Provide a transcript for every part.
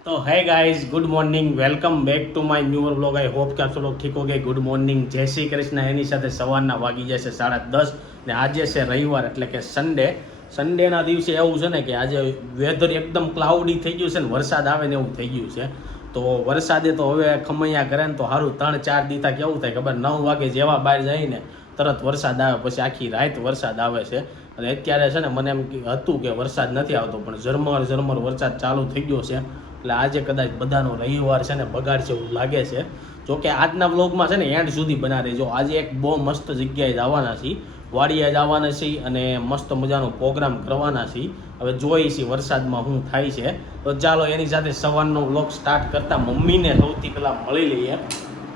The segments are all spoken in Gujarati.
तो है guys good morning welcome back to my new vlog I hope કે આપ સૌ લોગ ઠીક હોગે ગુડ મોર્નિંગ જય શ્રી કૃષ્ણ એની સાથે સવારના વાગી જશે સાડા દસ ને આજે છે રવિવાર એટલે કે સન્ડે સન્ડેના દિવસે એવું છે ને કે આજે વેધર એકદમ ક્લાઉડી થઈ ગયું છે ને વરસાદ આવે ને એવું થઈ ગયું છે તો વરસાદે તો હવે ખમૈયા કરે ને તો સારું ત્રણ ચાર દીતા કેવું થાય ખબર નવ વાગે જેવા બહાર જઈને તરત વરસાદ આવે પછી આખી રાત વરસાદ આવે છે અને અત્યારે છે ને મને એમ હતું કે વરસાદ નથી આવતો, પણ ઝરમર ઝરમર વરસાદ ચાલુ થઈ ગયો છે. એટલે આજે કદાચ બધાનો રવિવાર છે ને બગાડ છે એવું લાગે છે. જો કે આજના બ્લોગમાં છે ને એન્ડ સુધી બના રહેજો આજે એક બહુ મસ્ત જગ્યાએ જવાના છીએ. વાડીએ જવાના છીએ અને મસ્ત મજાનો પ્રોગ્રામ કરવાના છીએ. હવે જોઈએ છીએ વરસાદમાં શું થાય છે. તો ચાલો એની સાથે સવારનો બ્લોગ સ્ટાર્ટ કરતાં મમ્મીને સૌથી પહેલાં મળી લઈએ.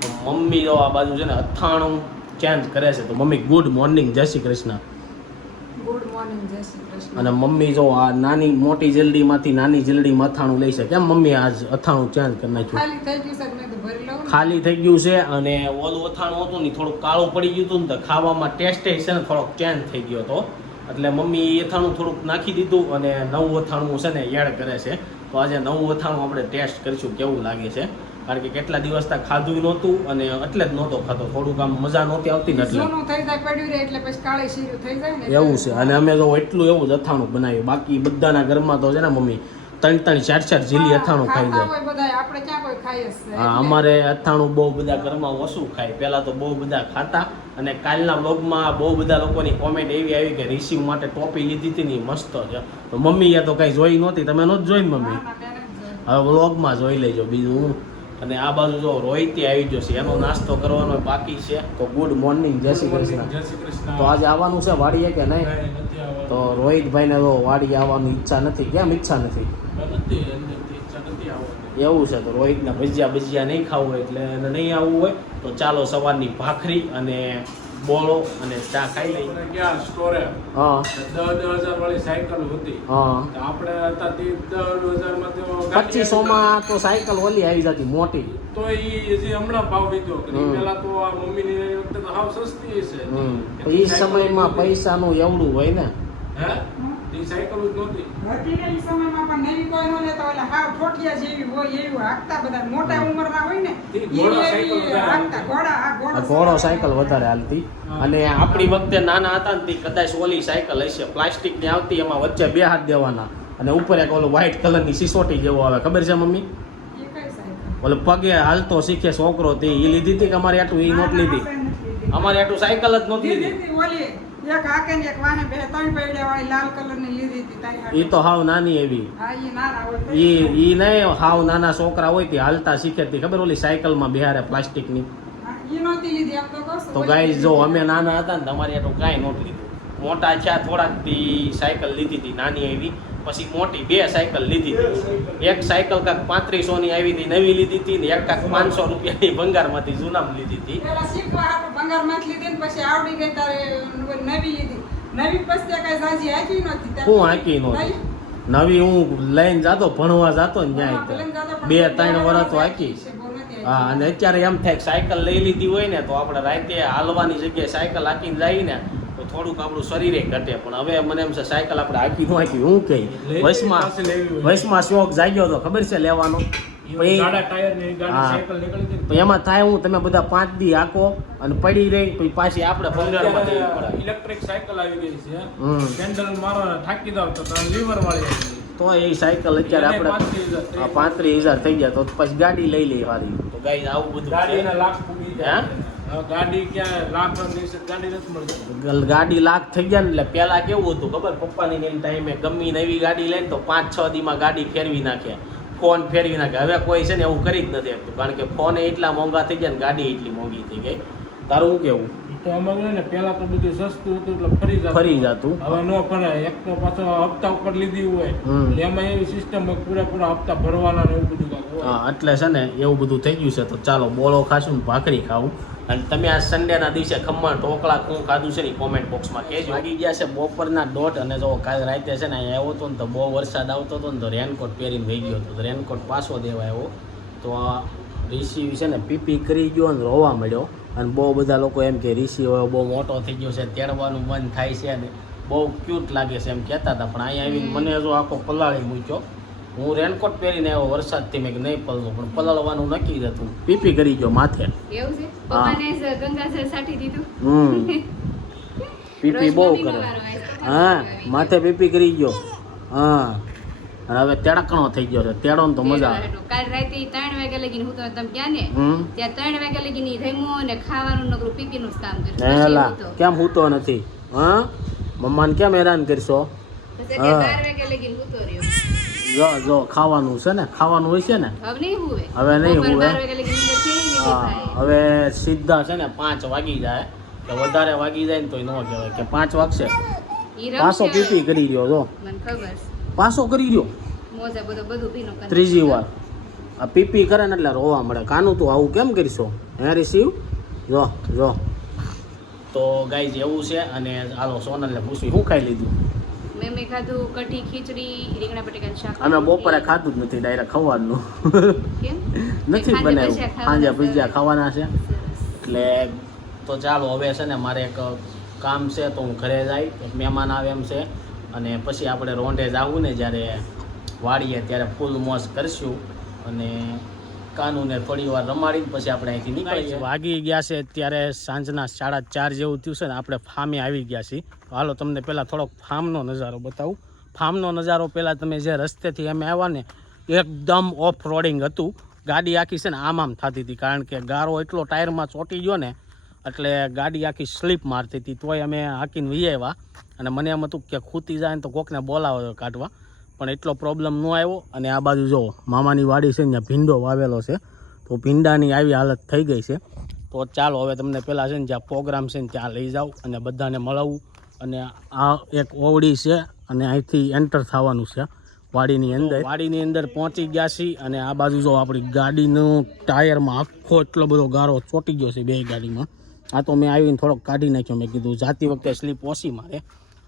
તો મમ્મી જો આ બાજુ છે ને અથાણું ચેન્જ કરે છે. તો મમ્મી ગુડ મોર્નિંગ જય શ્રી કૃષ્ણ ગુડ મોર્નિંગ જય શ્રી કૃષ્ણ અને મમ્મી જો આ નાની મોટી જલડીમાંથી નાની જલ્દીમાં અથાણું લઈ છે કેમ મમ્મી આજ અથાણું ચેન્જ કરી નાખ્યું? ખાલી થઈ ગયું છે અને ઓલું અથાણું હતું ને થોડુંક કાળું પડી ગયું હતું ને તો ખાવામાં ટેસ્ટ છે ને થોડોક ચેન્જ થઈ ગયો હતો. એટલે મમ્મી અથાણું થોડુંક નાખી દીધું અને નવું અથાણું છે ને એડ કરે છે. તો આજે નવું અથાણું આપણે ટેસ્ટ કરીશું કેવું લાગે છે. કારણ કે કેટલા દિવસ તક ખાધું નહોતું અને એટલે જ નહોતો ખાતો થોડુંક આમ મજા નહોતી આવતી ને એટલે. થઈ જાય પડ્યું રહે એટલે પછી કાળી શીરું થઈ જાય ને એવું છે. અને અમે તો એટલું એવું જ અથાણું બનાવ્યું બાકી બધાના ઘરમાં તો છે ને મમ્મી ત્રણ ત્રણ ચાર ચાર જીલી અથાણું ખાઈ જાય. આપણે ક્યાં કોઈ ખાઈએ હા અમારે અથાણું બહુ બધા ઘરમાં ઓછું ખાય. પહેલા તો બહુ બધા ખાતા અને કાલના વ્લોગમાં બહુ બધા લોકોની કોમેન્ટ એવી આવી કે રિસીવ માટે ટોપી લીધી હતી ને મસ્ત છે તો મમ્મીએ તો કાંઈ જોઈ નહોતી. તમે નહોતી જોઈ ને મમ્મી? નથી. હવે વ્લોગમાં જોઈ લેજો. બીજું હું અને આ બાજુ જો રોહિતી આવી ગયો છે એનો નાસ્તો કરવાનો બાકી છે. તો ગુડ મોર્નિંગ જય શ્રી કૃષ્ણ. તો આજે આવવાનું છે વાડીએ કે નહીં? નહીં, નથી આવવાનું. તો રોહિતભાઈને તો વાડી આવવાની ઈચ્છા નથી. કેમ ઈચ્છા નથી. એવું છે તો રોહિતને ભજીયા ભજીયા નહીં ખાવું હોય એટલે એને નહીં આવવું હોય. તો ચાલો સવારની ભાખરી અને બોળો અને ચા ખાઈ લઈ ક્યાં સ્ટોરે હા. દસ દસ હજાર વાળી સાયકલ હતી. હા. આપણે હતા તે દસ હજારમાં તો પચીસો માં તો સાયકલ ઓલી આવી જતી મોટી. તો એ હજી હમણાં ભાવ લીધો પેલા તો આ મમ્મી ની વખતે તો હાવ સસ્તી છે એ સમય સમયમાં પૈસા પૈસાનું એવડું હોય ને. હે? ઈ સાયકલ જ નહોતી. હતી ને સમયમાં પણ નવી કોઈ ન લેતા એટલે હાવ ઠોઠિયા જેવી હોય એવું હાંકતા બધા. મોટા ઉંમરના હોય ને ઘોડા એવી સાયકલ વધારે ઘોડા આ આ ઘોડા ઘોડો સાયકલ વધારે હાલતી. અને આપણી વખતે નાના હતા ને તે કદાચ ઓલી સાયકલ હશે. પ્લાસ્ટિકની આવતી એમાં વચ્ચે બે હાથ દેવાના. અને ઉપર એક ઓલો વ્હાઈટ કલરની સિસોટી જેવો આવે. ખબર છે મમ્મી? એ ઓલો પગે હાલતો શીખે છોકરો તે. એ લીધી હતી કે અમારે આટલું એ નહોતી લીધી. અમારે આટલું સાયકલ જ નહોતી લીધી. લીધી ઓલી. એક હાકે ને એક વાહે બે ત્રણ પૈડ્યા હોય લાલ કલરની લીધી હતી તારી ઈ તો હાવ નાની એવી. હા ઈ નાના હોય ઈ ઈ નહીં હાવ નાના છોકરા હોય તે હાલતા શીખે તે. ખબર ઓલી સાયકલમાં બિહારે પ્લાસ્ટિકની? ની તો તો ગાઈસ જો અમે નાના હતા ને તમારે એટલું કાંઈ નહોતું લીધું. મોટા છે થોડાક સાયકલ લીધી હતી નાની એવી. પછી મોટી બે સાયકલ લીધી હતી. એક સાયકલ કાંક પાંત્રીસો ની આવી હતી નવી લીધી હતી ને એક કાંક પાંચસો રૂપિયાની ભંગારમાંથી જૂનામાં લીધી હતી. લીધી ને પછી આવડી ગઈ તારે નવી લીધી. નવી પછી ત્યાં કાંઈ ઝાઝી નહોતી. હું હાકી નહોતી. નવી. હું લઈને જાતો ભણવા જાતો ને ત્યાં બે ત્રણ વર્ષ તો હાંકી. હા અને અત્યારે એમ થાય સાયકલ લઈ લીધી હોય ને તો આપણે રાતે હાલવાની જગ્યાએ સાયકલ હાકીને જઈએ ને તો થોડુંક આપણું શરીરે ઘટે પણ હવે મને એમ છે સાયકલ આપણે આખી ન હાંકી હું કહી વયસમાં. વચમાં શોખ જાગ્યો હતો ખબર છે લેવાનો? એમાં થાય હું તમે બધા પાંચ દી હાંકો અને પડી રહી પછી પાછી આપણે પંદર દેવી પડે. ઇલેક્ટ્રિક સાયકલ આવી ગઈ છે. હમ. પેન્ડલ મારો થાકી જાવ તો લીવર વાળી તો એ સાયકલ અત્યારે આપણે પાંત્રીસ હજાર થઈ ગયા તો પછી ગાડી લઈ લઈ સારી તો ગાઈ આવું બધું. ગાડીના લાખ હે? ગાડી ક્યાં લાખ ગાડી નથી મળતી. ગાડી લાખ થઈ ગયા ને એટલે પેલા કેવું હતું ખબર? પપ્પાની ને ટાઈમે ગમી નવી ગાડી લઈને તો પાંચ છ દીમાં ગાડી ફેરવી નાખે ફોન ફેરવી નાખે હવે કોઈ છે ને એવું કરી જ નથી આપતું કારણ કે ફોન એટલા મોંઘા થઈ ગયા ને ગાડી એટલી મોંઘી થઈ ગઈ. તારું શું કેવું? તો અમારે ને પેલા તો બધું સસ્તું હતું એટલે ફરી જતું. ફરી જતું. હવે નો ફરાય. એક તો પાછો હપ્તા ઉપર લીધી હોય. એમાં એવી સિસ્ટમ પૂરેપૂરા હપ્તા ભરવાના ને એવું બધું હા એટલે છે ને એવું બધું થઈ ગયું છે. તો ચાલો બોલો ખાશું ને ભાખરી ખાવું. અને તમે આ સન્ડેના દિવસે ખમણ ઢોકળા શું ખાધું છે ને કોમેન્ટ બોક્સમાં કહેજો. વાગી ગયા છે બપોરના દોઢ અને જો કાલ રાતે છે ને અહીંયા આવ્યો હતો ને તો બહુ વરસાદ આવતો હતો ને તો રેનકોટ પહેરીને વહી ગયો હતો. તો રેનકોટ પાછો દેવા આવ્યો. તો આ રિસીવ છે ને પીપી કરી ગયો અને રોવા મળ્યો. અને બહુ બધા લોકો એમ કે ઋષિ હવે બહુ મોટો થઈ ગયો છે તેડવાનું મન થાય છે ને બહુ ક્યુટ લાગે છે એમ કહેતા હતા. પણ અહીંયા આવીને મને જો આખો પલાળી મૂક્યો. હું રેનકોટ પહેરીને આવ્યો વરસાદથી મેં નહીં પલવું પણ પલળવાનું નક્કી હતું. પીપી કરી ગયો માથે. દીધું? હમ. પીપી બહુ કરે. હા માથે પીપી કરી ગયો. હા. હવે તેડકણો થઈ ગયો છે. તેડો ને તો મજા આવે. કાલ રાતે ત્રણ વાગ્યા લગીને હું તો તમે ગયા ને ત્યાં ત્રણ વાગ્યા લગીને ઈ રમ્યો અને ખાવાનું નકરું પીપીનું જ કામ કર્યું. પછી હેલા હું તો. નથી? હા? મમ્માને કેમ હેરાન કરશો? પછી તે હા. બાર હું તો રહ્યો. જો જો ખાવાનું છે ને? ખાવાનું હોય છે ને? હવે નહીં હુવે. હવે નહીં સીધા છે ને પાંચ વાગી જાય. તો વધારે વાગી જાય ને તોય ન કહેવાય. કે પાંચ વાગશે. પાછો પીપી કરી રહ્યો જો. મને ખબર પાછો કરી રહ્યો. ત્રીજી વાર. આ પીપી કરે ને એટલે રોવા મળે. કાનું તું આવું કેમ કરશો? હે રિસીવ જો જો. તો ગાઈઝ એવું છે અને આલો સોનલને પૂછ્યું શું ખાઈ લીધું? મેં મેં ખાધું કઢી ખીચડી રીંગણા બટેકાનું શાક. અમે બપોરે ખાધું જ નથી ડાયરેક્ટ ખવાનું. કેમ? નથી બનાવ્યું. સાંજે છે. ખાવાના છે. એટલે તો ચાલો હવે છે ને મારે એક કામ છે તો હું ઘરે જાય મહેમાન આવે એમ છે. અને પછી આપણે રોંઢે જાવું ને જ્યારે વાળીએ ત્યારે ફૂલ મોજ કરશું અને કાનુને થોડી વાર રમાડીને પછી આપણે અહીંથી નીકળીએ. વાગી ગયા છે ત્યારે સાંજના સાડા ચાર જેવું થયું છે ને, આપણે ફામે આવી ગયા છીએ. હાલો, તમને પહેલાં થોડોક ફાર્મનો નજારો બતાવું. ફાર્મનો નજારો પહેલાં તમે જે રસ્તેથી અમે આવ્યા ને, એકદમ ઓફ રોડિંગ હતું. ગાડી આખી છે ને આમ આમ થતી હતી, કારણ કે ગારો એટલો ટાયરમાં ચોંટી ગયો ને એટલે ગાડી આખી સ્લીપ મારતી હતી. તોય અમે હાકીને વી આવ્યા. અને મને એમ હતું કે ખૂતી જાય ને તો કોકને બોલાવો કાઢવા. પણ એટલો પ્રોબ્લેમ ન આવ્યો. અને આ બાજુ જો મામાની વાડી છે ને ત્યાં ભીંડો વાવેલો છે. તો ભીંડાની આવી હાલત થઈ ગઈ છે. તો ચાલો હવે તમને પહેલાં છે ને જ્યાં પ્રોગ્રામ છે ને ત્યાં લઈ જાઓ અને બધાને મળવું. અને આ એક ઓવડી છે અને અહીંથી એન્ટર થવાનું છે વાડીની અંદર. વાડીની અંદર પહોંચી ગયા છીએ અને આ બાજુ જો આપણી ગાડીનું ટાયરમાં આખો એટલો બધો ગારો ચોંટી ગયો છે બે ગાડીમાં. આ તો મેં આવીને થોડોક કાઢી નાખ્યો. મેં કીધું જાતી વખતે સ્લીપ ઓછી મારે.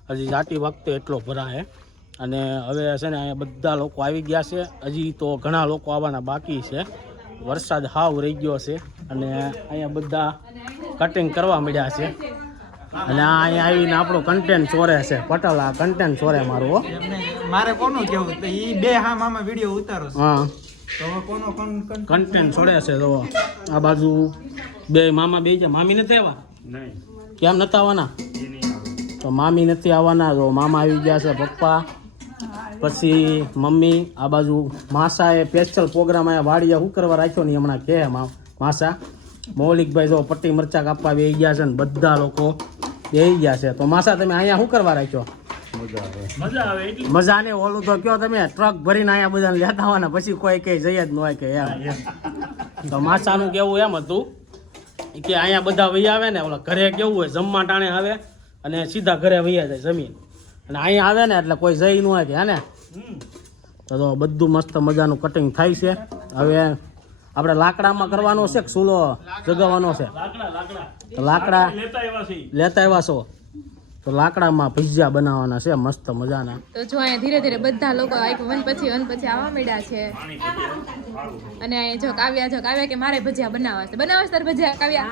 હજી જાતી વખતે એટલો ભરાય. અને હવે છે ને બધા લોકો આવી ગયા છે. હજી તો ઘણા લોકો આવવાના બાકી છે. વરસાદ હાવ રહી ગયો છે. અને અહીંયા બધા કટિંગ કરવા મળ્યા છે. અને આ અહીંયા આવીને આપણું કન્ટેન્ટ ચોરે છે. પટેલ આ કન્ટેન્ટ ચોરે મારું મારે કોનું કેવું એ બે હા મામા વીડિયો ઉતારો હા. તો હવે કોનો કોણ કોણ- કન્ટેન્ટ છોડે છે તો આ બાજુ બે મામા બે છે. મામી નથી આવ્યા કેમ નથી આવવાના? તો મામી નથી આવવાના. તો મામા આવી ગયા છે પપ્પા. પછી મમ્મી આ બાજુ માસાએ સ્પેશિયલ પ્રોગ્રામ અહીંયા વાડીએ શું કરવા રાખ્યો ને હમણાં કે માસા? મૌલિકભાઈ જો પટ્ટી મરચા કાપવા બે ગયા છે ને બધા લોકો બે ગયા છે. તો માસા તમે અહીંયા શું કરવા રાખ્યો? મજા ને ઓલું તો કયો તમે ટ્રક ભરીને અહીંયા બધાને લેતા આવવાના પછી કોઈ કઈ જઈ જ ન હોય કે એમ. તો માસાનું કેવું એમ હતું? કે અહીંયા બધા વહી આવે ને ઓલા ઘરે કેવું હોય જમવા ટાણે આવે અને સીધા ઘરે વહી જાય જમીન. અને અહીંયા આવે ને એટલે કોઈ જઈ ન હોય કે ને? તો બધું મસ્ત મજાનું કટિંગ થાય છે. હવે આપણે લાકડામાં કરવાનો છે કે ચૂલો જગાવવાનો છે? તો લાકડા. લેતા આવ્યા છો? તો લાકડામાં ભજીયા બનાવવાના છે મસ્ત મજાના. તો જો અહીંયા ધીરે ધીરે બધા લોકો એક વન પછી વન પછી આવવા મળ્યા છે. અને અહીંયા જો કાવ્યા જો કાવ્યા કે મારે ભજીયા બનાવવા છે. બનાવવા છે ભજીયા કાવ્યા?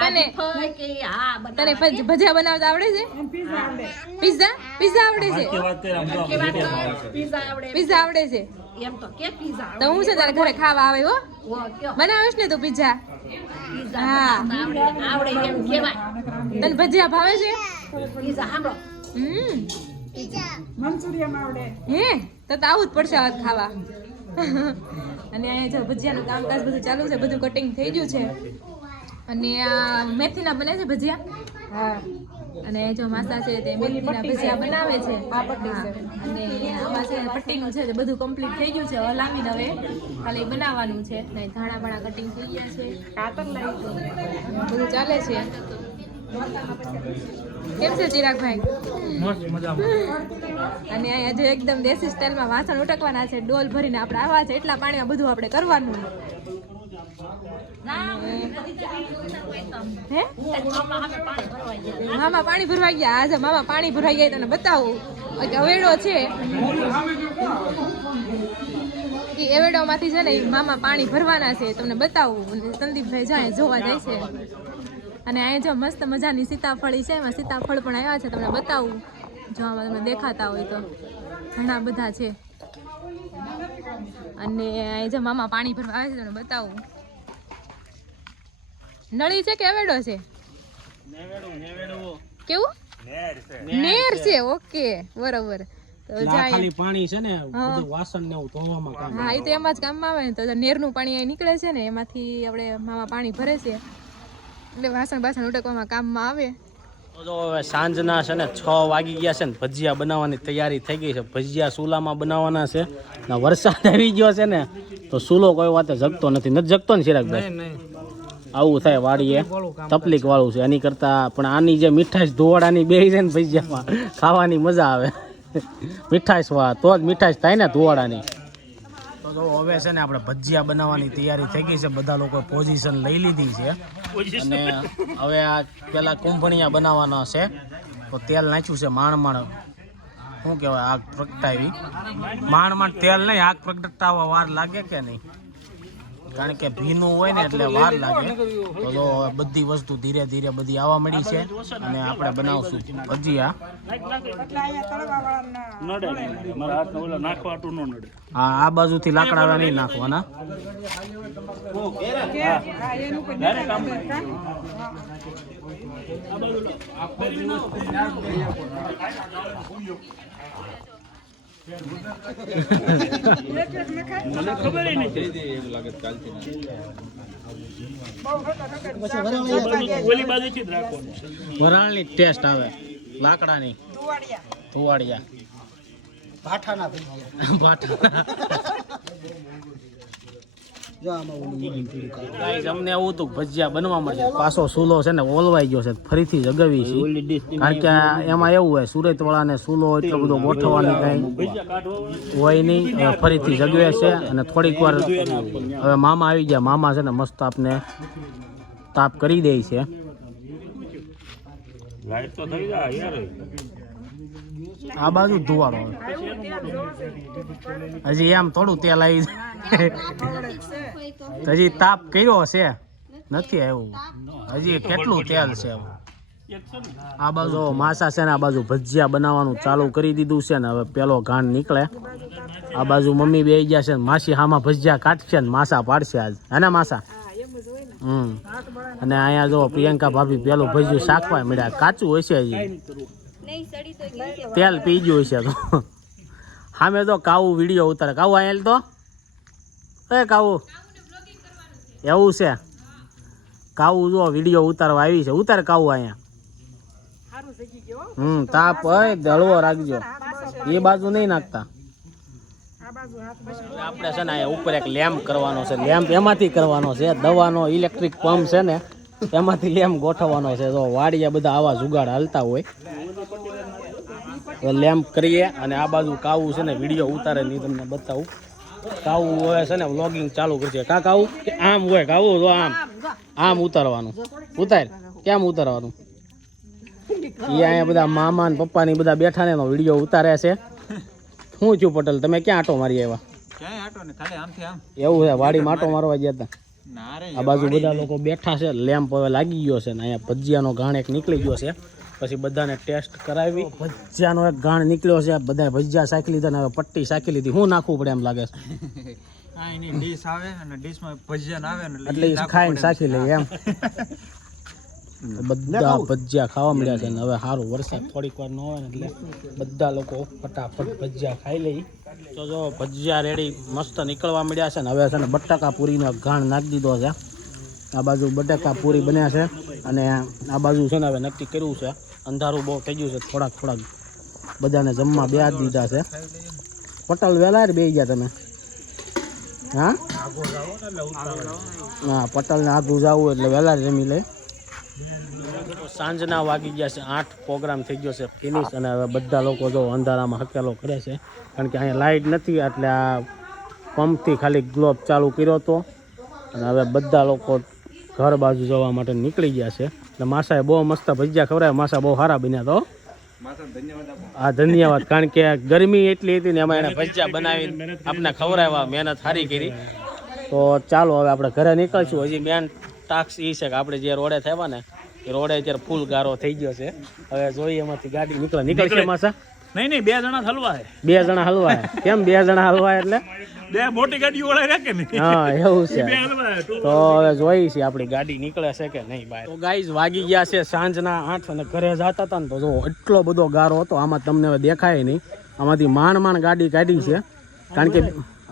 તને તને ભજ- ભજીયા બનાવતા આવડે છે? પિઝા પિઝા આવડે. છે? પિઝા આવડે છે. તો હું છે તારે ઘરે ખાવા આવે હો? બનાવીશ ને તું પીઝા હા. તને ભજીયા ભાવે છે? હમ. મંચુરિયન આવડે. હે? તો તો આવું જ પડશે આવા ખાવા. અને અહીંયા જો ભજીયાનું કામકાજ બધું ચાલુ છે બધું કટિંગ થઈ ગયું છે. અને આ મેથીના બને છે ભજીયા? હા. અને જો માસા છે તે મેથીના ભજીયા બનાવે છે. હા, અને આમાં છે પટ્ટીનું છે તે બધું કમ્પ્લીટ થઈ ગયું છે. હવે લાવીને હવે ખાલી બનાવવાનું છે. ને ધાણા બાણા કટિંગ થઈ ગયા છે. કાતર લાવી બધું ચાલે છે. કેમ છે ચિરાગભાઈ? મસ્ત મજામાં. અને અહીંયા જે એકદમ દેશી સ્ટાઇલમાં વાસણ ઉટકવાના છે. ડોલ ભરીને આપણે આવા છે. એટલા પાણીમાં બધું આપણે કરવાનું. મામા પાણી ભરવા ગયા. આજે મામા પાણી ભરવા ગયા તને બતાવું. અવેડો છે. એ એવેડોમાંથી છે ને મામા પાણી ભરવાના છે. તમને બતાવું. સંદીપભાઈ જાય જોવા જાય છે. અને અહીંયા જો મસ્ત મજાની સીતાફળી છે. એમાં સીતાફળ પણ આવ્યા છે. તમને બતાવું. જો આમાં તમને દેખાતા હોય તો. ઘણા બધા છે. અને અહીંયા જો મામા પાણી ભરવા આવે છે. તમને બતાવું. નળી છે કે અવેડો છે? કેવું? નેર છે ઓકે બરોબર. ખાલી પાણી છે ને બધું વાસણ ને એવું ધોવામાં કામ હા એ તો એમાં જ કામમાં આવે ને તો નેરનું પાણી અહીં નીકળે છે ને એમાંથી આપણે મામા પાણી ભરે છે. એટલે વાસણ બાસણ ઉટકવામાં કામમાં આવે. તો હવે સાંજના છે ને છ વાગી ગયા છે ને ભજીયા બનાવવાની તૈયારી થઈ ગઈ છે. ભજીયા ચૂલામાં બનાવવાના છે. ને વરસાદ આવી ગયો છે ને તો ચૂલો કોઈ વાતે જગતો નથી. નથી જગતો ને ચિરાગભાઈ આવું થાય વાડીએ. તકલીફ વાળું છે. એની કરતા પણ આની જે મીઠાશ ધોવાડાની બે છે ને ભજીયામાં, ખાવાની મજા આવે. મીઠાશ વા તો જ મીઠાશ થાય ને ધોવાડાની. તો હવે છે ને આપણે ભજીયા બનાવવાની તૈયારી થઈ ગઈ છે. બધા લોકો પોઝિશન લઈ લીધી છે. અને હવે આ પેલા કુંભણિયા બનાવવાના છે. તો તેલ નાખ્યું છે માણ માણ શું કહેવાય? આગ પ્રગટાવી. માણ માણ તેલ નહીં, આગ પ્રગટાવવા વાર લાગે કે નહીં? કારણ કે ભીનું હોય ને એટલે વાર લાગે. તો જો બધી વસ્તુ ધીરે ધીરે બધી આવવા મળી છે અને આપણે બનાવશું. ભજીયા હા આ બાજુથી લાકડા નહીં નાખવાના હા, કાં? વરાળની ટેસ્ટ આવે. લાકડાની. ધુવાડિયા. ભાઠા Guys, અમને એવું હતું ભજીયા બનવા મળશે. પાછો સૂલો છે ને ઓલવાઈ ગયો છે ફરીથી જગાવી છે. કારણ કે એમાં એવું હોય સુરત વાળાને સૂલો એટલો બધો ગોઠવવાની કઈ હોય નહીં. ફરીથી જગવે છે અને થોડીક વાર હવે મામા આવી ગયા. મામા છે ને મસ્ત આપને તાપ કરી દે છે. આ બાજુ ધુવાડો. હજી એમ થોડું તેલ આવી જાય. હજી તાપ કર્યો છે નથી આવ્યું. હજી કેટલું તેલ છે આ બાજુ માસા છે ને આ બાજુ ભજીયા બનાવવાનું ચાલુ કરી દીધું છે ને હવે પેલો ઘાણ નીકળે. આ બાજુ મમ્મી બે ગયા છે માસી હામાં ભજીયા કાઢશે ને માસા પાડશે આજ. હે માસા? હમ. અને અહીંયા જો પ્રિયંકા ભાભી પેલું ભજીયું શાકવા મળ્યા. કાચું હશે હજી. તેલ પી ગયું હશે તો. સામે તો કાવું વીડિયો ઉતારે. કાવું અહીંયા તો? એ કાવું. એવું છે? કાવું જો વીડિયો ઉતારવા આવી છે. ઉતાર કાવું અહીંયા. હમ તાપ હોય દળવો રાખજો. એ બાજુ નહીં નાખતા. આપણે છે ને અહીંયા ઉપર એક લેમ્પ કરવાનો છે. લેમ્પ એમાંથી કરવાનો છે. દવાનો ઇલેક્ટ્રિક પંપ છે ને એમાંથી લેમ્પ ગોઠવવાનો છે. તો વાડિયા બધા આવા જુગાડ હાલતા હોય લેમ્પ કરીએ. અને આ બાજુ કાવું છે ને વીડિયો ઉતારે નહીં તમને બતાવું. કાવું હોય છે ને વ્લોગિંગ ચાલુ કરશે. કા કાવું? કે આમ હોય કાવું? તો આમ. આમ ઉતારવાનું. ઉતાર. કેમ ઉતારવાનું? એ અહીંયા બધા મામા ને પપ્પા ને બધા બેઠા ને એનો વીડિયો ઉતારે છે. શું છું પટેલ? તમે ક્યાં આટો મારી આવ્યા? એવું છે વાડીમાં આટો મારવા ગયા હતા આ બાજુ બધા લોકો બેઠા છે લેમ્પ હવે લાગી ગયો છે ને અહીંયા ભજીયાનો ઘાણ એક નીકળી ગયો છે. પછી બધાને ટેસ્ટ કરાવી. ભજીયાનો એક ઘાણ નીકળ્યો છે બધા ભજીયા શાકી લીધા ને હવે પટ્ટી શાકી લીધી. શું નાખવું પડે એમ લાગે છે. આ એની ડીશ આવે અને ડીશમાં ભજીયા આવે ને એટલે ખાઈને શાકી લઈએ એમ. બધા ભજીયા ખાવા મળ્યા છે ને હવે સારું વરસાદ થોડીક વાર ન હોય ને એટલે બધા લોકો ફટાફટ ભજીયા ખાઈ લઈ તો જો ભજીયા રેડી મસ્ત નીકળવા મળ્યા છે ને હવે છે ને બટાકા પૂરીનો ઘાણ નાખી દીધો છે. આ બાજુ બટાકા પૂરી બન્યા છે. અને આ બાજુ છે ને હવે નક્કી કર્યું છે. અંધારું બહુ થઈ ગયું છે, થોડાક થોડાક બધાને જમવા બે દીધા છે. પટલ વહેલા બે ગયા તમે? હા? હા, પટલને આગું જવું એટલે વહેલા જ જમી લે. સાંજના વાગી ગયા છે, આઠ પ્રોગ્રામ થઈ ગયો છે ફિનિશ અને હવે બધા લોકો જો અંધારામાં હકેલો કરે છે. કારણ કે અહીંયા લાઇટ નથી, એટલે આ પંપથી ખાલી ગ્લોબ ચાલુ કર્યો હતો. અને હવે બધા લોકો ઘર બાજુ જવા માટે નીકળી ગયા છે. એટલે માસાએ બહુ મસ્ત ભજીયા ખવડાવ્યા. માસા બહુ સારા બન્યા તો હા. ધન્યવાદ. કારણ કે ગરમી એટલી હતી ને એમાં એને ભજીયા બનાવીને આપણે ખવડાવ્યા મહેનત સારી કરી. તો ચાલો હવે આપણે ઘરે નીકળશું. હજી મેન ટાસ્ક એ છે કે આપણે જે રોડે થયા ને એ રોડે અત્યારે ફૂલ ગારો થઈ ગયો છે. હવે જોઈએ એમાંથી ગાડી નીકળે. નીકળશે માસા? નહીં નહીં બે જણા હલવા બે જણા હલવા કેમ બે જણા હલવા એટલે? બે મોટી ગાડીઓ વાળા રાખે ને હા એવું છે. તો હવે જોઈ છે આપણી ગાડી નીકળે છે કે નહીં બહાર. તો ગાઈઝ વાગી ગયા છે સાંજના આઠ અને ઘરે જતા હતા ને તો જો એટલો બધો ગારો હતો આમાં તમને હવે દેખાય નહીં. આમાંથી માંડ માંડ ગાડી કાઢી છે. કારણ કે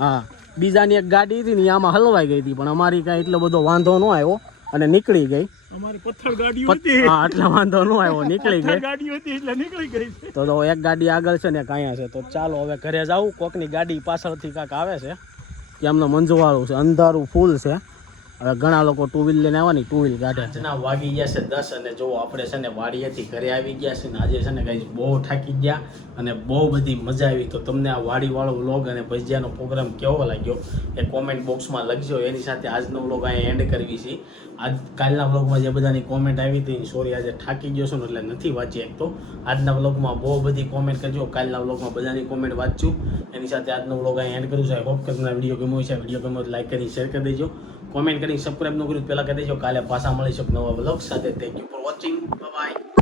હા બીજાની એક ગાડી હતી ને આમાં હલવાઈ ગઈ હતી પણ અમારી કાંઈ એટલો બધો વાંધો ન આવ્યો અને નીકળી ગઈ. અમારી પથ્થર ગાડી હતી. હા એટલો વાંધો ન આવ્યો નીકળી ગઈ ગાડીઓ હતી એટલે નીકળી ગઈ. તો તો એક ગાડી આગળ છે ને એક છે. તો ચાલો હવે ઘરે જાવું કોકની ગાડી પાછળથી કાંક આવે છે. કે અમને મંજુવાળું છે અંધારું ફૂલ છે. હવે ઘણા લોકો ટુ વ્હીલ લઈને આવવાની ટુ વ્હીલ કાઢે છે. ના, વાગી ગયા છે દસ અને જો આપણે છે ને વાડીએથી ઘરે આવી ગયા છે ને આજે છે ને કઈ બહુ થાકી ગયા અને બહુ બધી મજા આવી. તો તમને આ વાડીવાળો વ્લોગ અને ભજીયાનો પ્રોગ્રામ કેવો લાગ્યો એ કોમેન્ટ બોક્સમાં લખજો. એની સાથે આજનો વ્લોગ અહીંયા એન્ડ કરવી છે. આજ, કાલના વ્લોગમાં જે બધાની કોમેન્ટ આવી હતી સોરી આજે થાકી ગયો છું ને એટલે નથી વાંચી એક તો આજના વ્લોગમાં બહુ બધી કોમેન્ટ કરજો. કાલના વ્લોગમાં બધાની કોમેન્ટ વાંચું એની સાથે આજનો વ્લોગ અહીંયા એન્ડ કરું છું. આઈ હોપ કે તમને વીડિયો ગમ્યો છે વીડિયો ગમ્યો લાઈક કરી શેર કરી દેજો. કોમેન્ટ કરી સબસ્ક્રાઈબ ન કર્યું પહેલાં કહી દેજો કાલે પાછા મળીશું નવા બ્લોગ સાથે. Thank you for watching bye